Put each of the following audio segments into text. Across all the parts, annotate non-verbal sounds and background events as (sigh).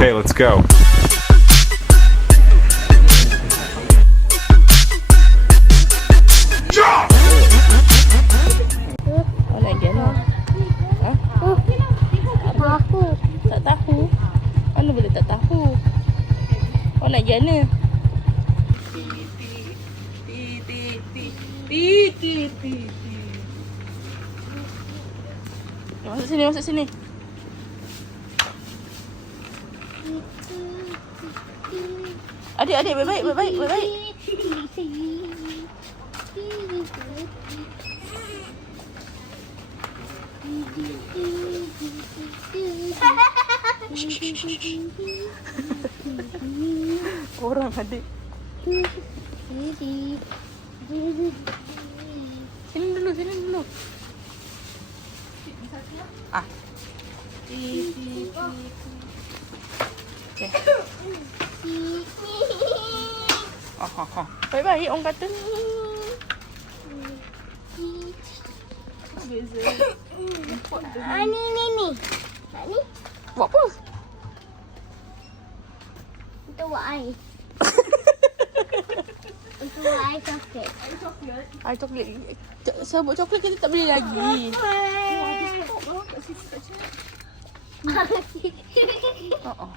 Okay, let's go. Oh, lah. Ha? Oh? Masuk sini, masuk sini. Adik, adik, baik-baik, baik-baik, baik-baik. Orang adik. Sini dulu, sini dulu. Ah. Okay. Oh, oh, oh. Baik-baik, orang kata ni. Ah, ni, ni, ni. Nak ni? Buat apa? Untuk buat air. Untuk buat air coklat. Air coklat. C- Sabut coklat kita tak beli lagi. Oh, oh.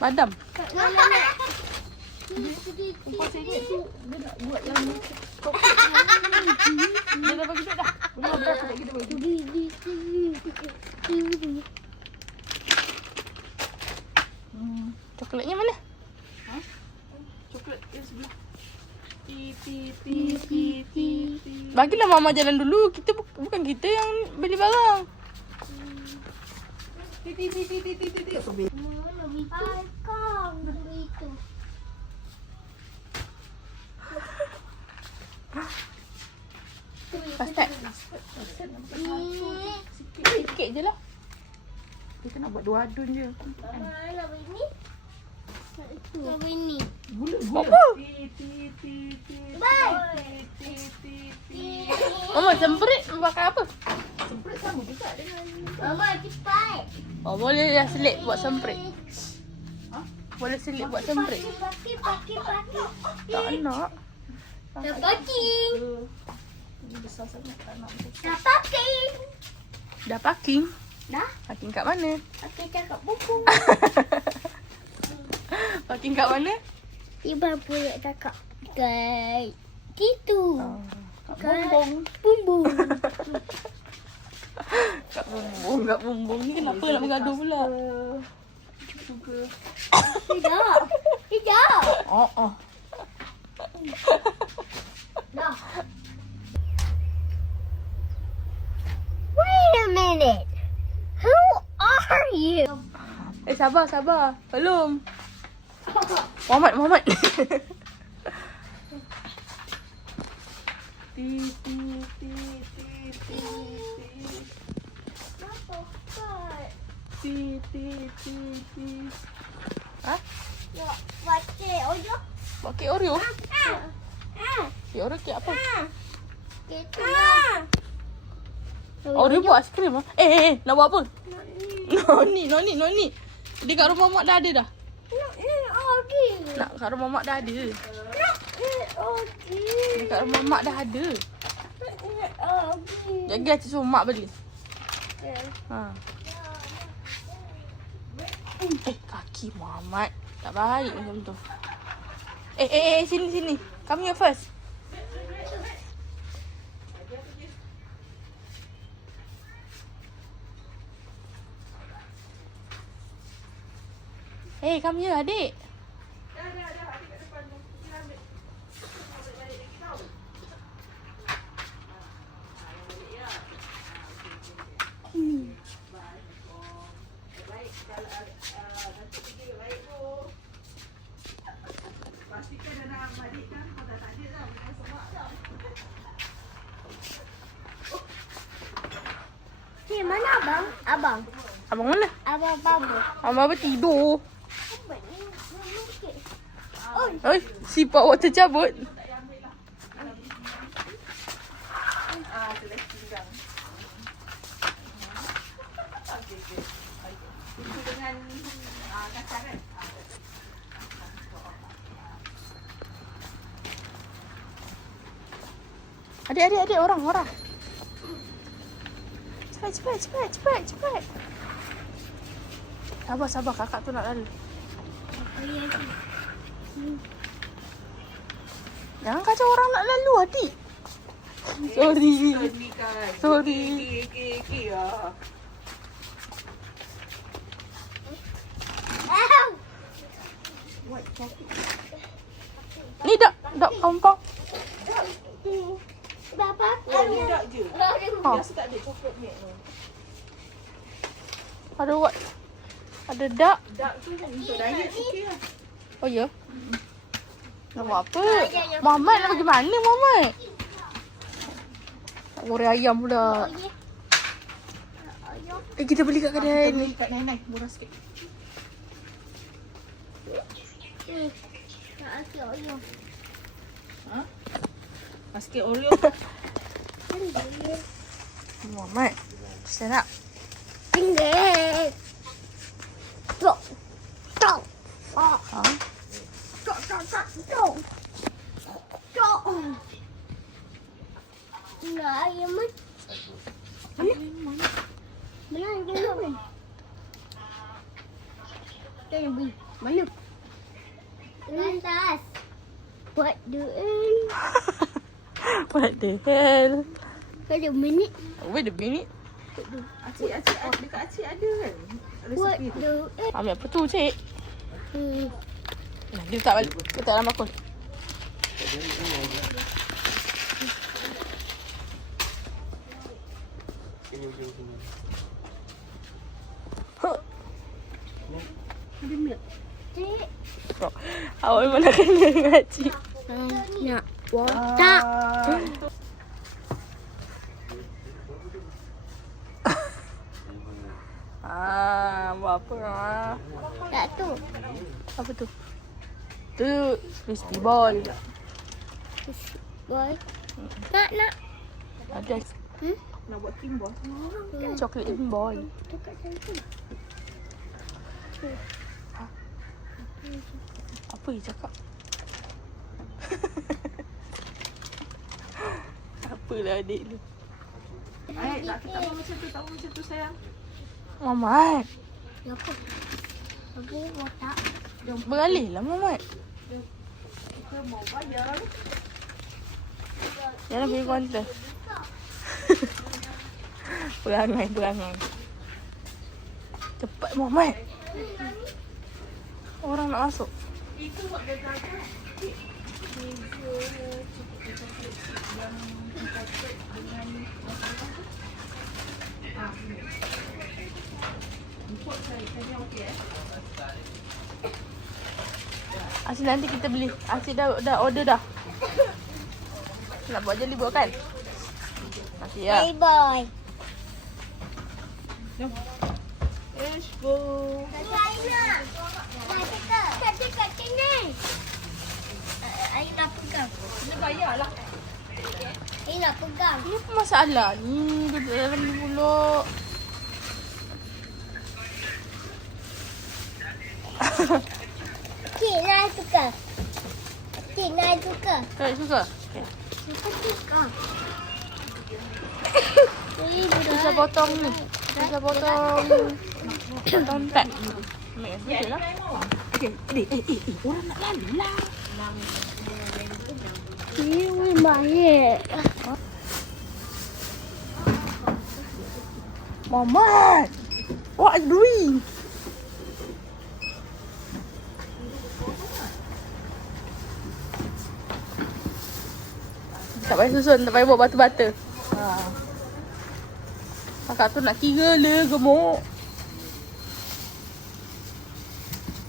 Padam. Dia dah bagi duit dah. Belum berapa tak kita bagi. Hmm. Coklatnya mana? Coklat yang sebelah. Bagilah mama jalan dulu. Kita bu- bukan kita yang beli barang. Kau begitu. Pastap. Sikit je lah. Kita nak buat dua adun je. Nak ini? Nak ini. Buat apa? Bye. Mama semprit pakai apa? Mama cepat. Oh boleh lah selit buat semprit. Boleh selit buat semprit. Pakai, pakai, pakai. Tak nak. Dah pakai. Dah pakai. Dah parking. Dah? Parking kat mana? Pakai cakap buku. (laughs) Parking kat mana? Ibu pula cakap. Kat gitu. Kat Kat bumbung. bumbung. (laughs) Kat bumbung, kat bumbung. Kenapa nak bergaduh pula? Tidak. Tidak. Oh, oh. Dah. Wait a minute. Who are you? Eh sabar, sabar. Belum. Muhammad, Muhammad. Ti, Ti, ti, ti, ti. Ha? Ya, ojo. Buat kek Oreo? Ah. Ah. Kek Oreo kek apa? Gitu lah. Oreo buat aiskrim ah. Eh, eh, eh, nak buat apa? No ni, no ni, no ni. Dia kat rumah mak dah ada dah. Nak ni Odi. Nak kat rumah mak dah ada. Nak Odi. Dekat rumah mak dah ada. Nak Odi. Jadi Acik suruh mak beli. Ha. Eh, kaki Muhammad. Tak baik macam tu. Eh, eh, eh, sini, sini. Come here first. Eh, come here, adik. Abang? Abang. Mana? Abang babu. Abang apa tidur? Oh, Oi, sifat waktu cabut. Adik, adik, adik, orang, orang. Cepat, cepat, cepat, cepat, cepat. Sabar, sabar, kakak tu nak lalu. Jangan kacau orang nak lalu, adik. Sorry. Sorry. Ni dak, dak kompang. Bapa Budak je. Biasa tak ada coklat ni. ada what? Ada dak. Dak tu untuk diet okey lah. Oh ya? Nak buat apa? Muhammad nak pergi mana Muhammad? Nak goreng ayam pula. Eh kita beli kat kedai ni. beli kat Nai-Nai, murah sikit. Ha? Basket Oreo. Muhammad. Saya nak. Tinggal. Tok. Tok. Oh, Ha? tok, tok, tok, tok. Tok. Enggak, ayam man. Mana? Mana yang kena man? Kita yang beli. Mana? Atas. What the hell? What the hell? Ada minit. Wait a minute. Acik, acik, acik, dekat acik ada kan? What tu. the? Ambil apa tu cik? Hmm. Nah, dia letak balik. Letak dalam bakul. Huh. Ada milk. Cik. Awak memang nak kena dengan cik. Nak watak. Ah, (laughs) Ah, buat apa ah? Tak tu. Apa tu? Tu crispy ball. Boy. Nak nak. Ada Hmm? nak buat timbal. chocolate in ball. Dekat sana. Apa dia cakap? (laughs) Apalah adik ni. Ay, tak, tak mau macam tu, tak mau macam tu sayang. Mamat. Apa? Okey, watak. Beralih lah Mamat. Kita mau bayar. Jangan pergi kaunter. (laughs) perangai, perangai. Cepat Mamat. Orang nak masuk. Asyik nanti kita beli. Asyik dah dah order dah. Nak buat jeli buat kan? Nanti ya. Hey boy. Let's go. Aina. Kat dekat sini. Aina nak pegang. Kena bayar lah. Nak pegang. Ni apa masalah ni? Duduk dalam ni pula. Cik nak tukar. Cik nak tukar. Kau suka? Okay. Siapa tukar? Eh, (laughs) Bisa potong ni. Bisa potong. Potong pet. Ambil yang sedikit lah. Okay, eh, eh, eh, eh, orang nak lalu lah. Ini mahir. Mamat! What are you doing? Tak payah susun, tak payah buat batu-bata. Ha. Kakak tu nak kira le gemuk.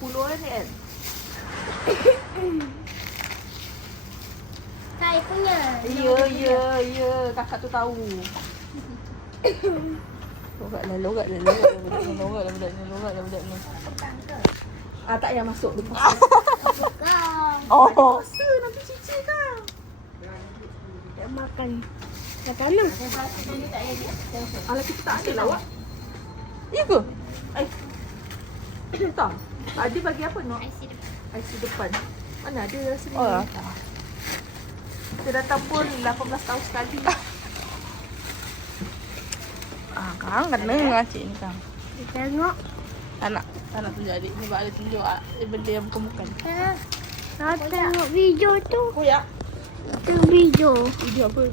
10 lah ni kan? (coughs) Saya punya. Ya, ya, ya. Kakak tu tahu. (coughs) (coughs) Logat lah, logat lah, logat lah budak ni, logat lah budak ni, logat lah budak ni. Ah, tak payah masuk. Dia (laughs) Pegang. Oh. puasa nanti cici kan. Nak makan. Kat sana. Alah, kita tak ada lah, Wak. Ya ke? Eh, (coughs) tak. Ah, dia bagi apa no? IC depan. IC depan. Mana ada rasa ni? Oh, Kita datang pun 18 tahun sekali. (laughs) Ah, kang kena dengar lah cik ni kang. Dia tengok. Tak nak. Tak nak tunjuk adik. Sebab ada tunjuk ah, benda yang bukan-bukan. Ah, nak tengok video tu. Oh ya. Tengok video. Video apa?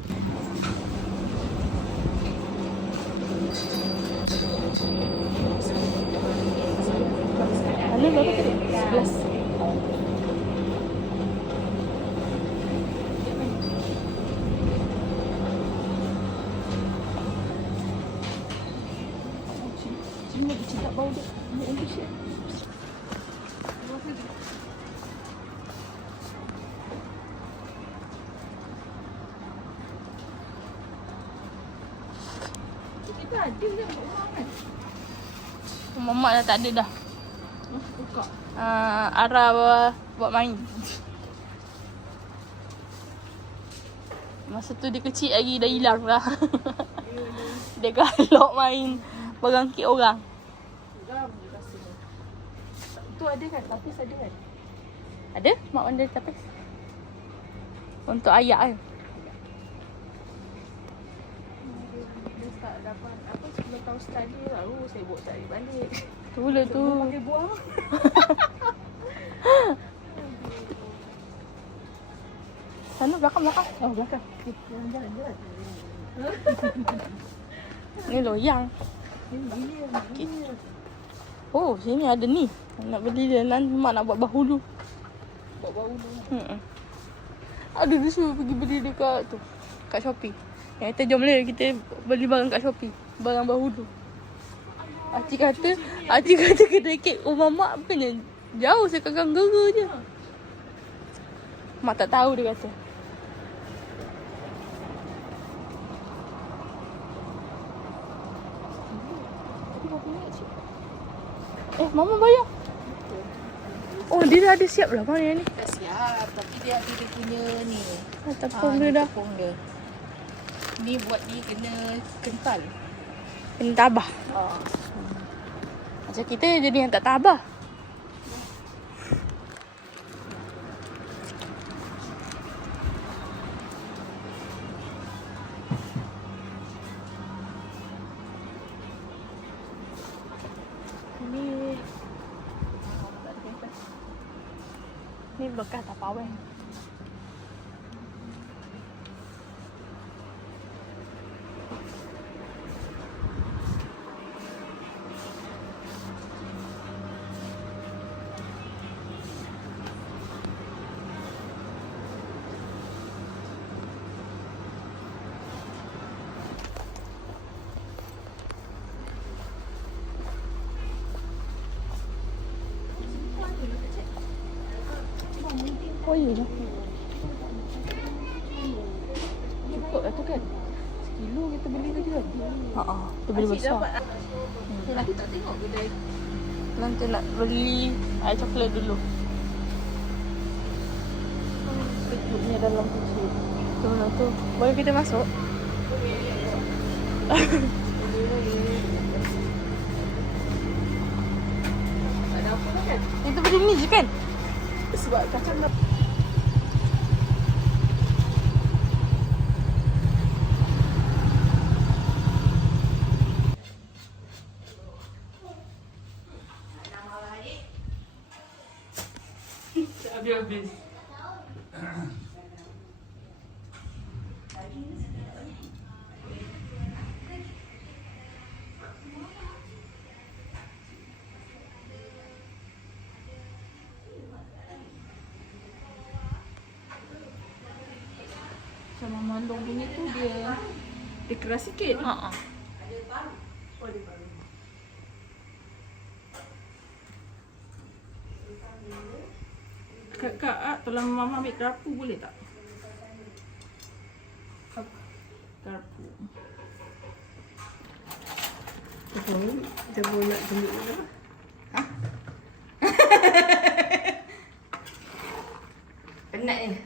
Mana berapa tadi? 11. Kita ada kan kat rumah kan? Mamak dah tak ada dah. Uh, Ara buat, buat main. Masa tu dia kecil lagi dah hilang lah. (laughs) dia galak main berangkit orang. Tu ada kan? Lapis ada kan? Ada? Mak mana tapis? Untuk ayak kan? Dia start dapat apa 10 tahun sekali baru saya buat cari balik. Tu lah tu. Semua pakai buang. (laughs) Sana belakang belakang. Oh belakang. Okay, jalan jalan jalan. Ni loyang. Ini gini lah. Lah. Oh, sini ada ni. Nak beli dia nanti mak nak buat bahulu. Bawa bau dulu. Hmm. Ada dia suruh pergi beli dekat tu. Kat Shopee. Yang kita jom boleh kita beli barang kat Shopee. Barang bahulu. Acik kata, Acik kata kedai kek rumah mak bukannya jauh saya kagang gera je. Mak tak tahu dia kata. Tapi berapa minit cik? Eh, mama bayar. Oh, dia dah ada siap lah bayar ni. Tak siap. Tapi dia ada dia punya ni. Ah, tepung dia dah. Tepung dia. Ni buat dia kena kental. Kena tabah. Ah. Macam kita jadi yang tak tabah. Oh iya. Cukup lah tu kan? Sekilo kita beli tadi kan? Ha ah, tu beli besar. dapat. Hmm. Nanti tak tengok kedai. Nanti nak beli air coklat dulu. Kejutnya dalam kecil. Tu lah tu. Boleh kita masuk? Tak ada apa lah kan? Kita beli ni je kan? Sebab kacang dah Sama mandong punya tu dia dia keras sikit. Ha ah. Kak, kak, ah, tolong mama ambil kerapu boleh tak? Kerapu. Kita kita pun nak tunjuk apa? (laughs) Penat ni.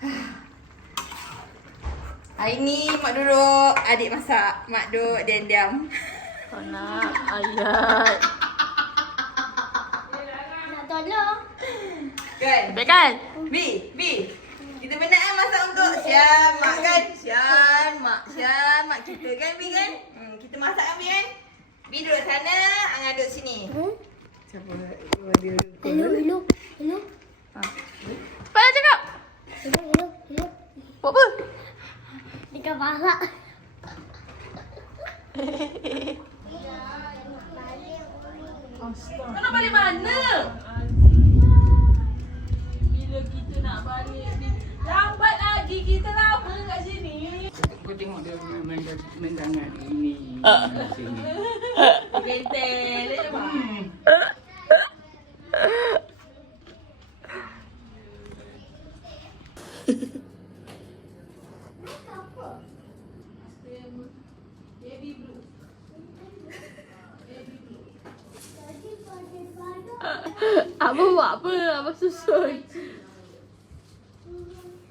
(sighs) Hari ni mak duduk, adik masak. Mak duduk diam-diam. Nak ayat. Kan? Baik kan? B, B. Kita penat kan masak untuk Syan, Mak kan? Syan, Mak, Syan, Mak kita kan B kan? Hmm, kita masak kan B kan? B duduk sana, Angah duduk sini. Siapa dia Hello, hello, hello, Apa nak cakap? hello, hello, hello. Buat apa? Dekat pahala. Kau nak balik mana? Bila kita nak balik ni Lambat lagi kita lama kat sini Kau tengok dia main, main tangan ini. Sini. Gentel je bang Abang buat apa? Abang susun.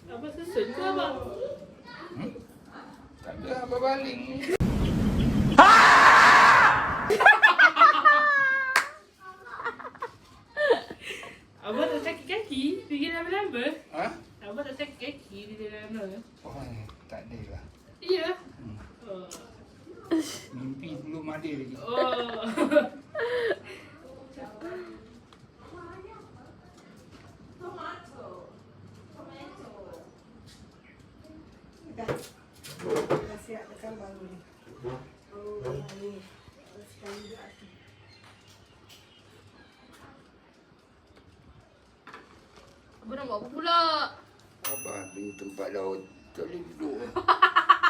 Abang susun ke abang? Tak ada apa baling. Abang tak sakit kaki pergi lama-lama. Ha? Abang tak sakit kaki pergi lama-lama. Oh, tak ada lah. Ya. Oh. Mimpi belum ada lagi. oh. Dah siap dekat baru ni. Abang nak buat apa pula? Abang pergi tempat laut. Tak boleh duduk.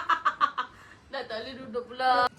(laughs) Dah tak boleh duduk pula.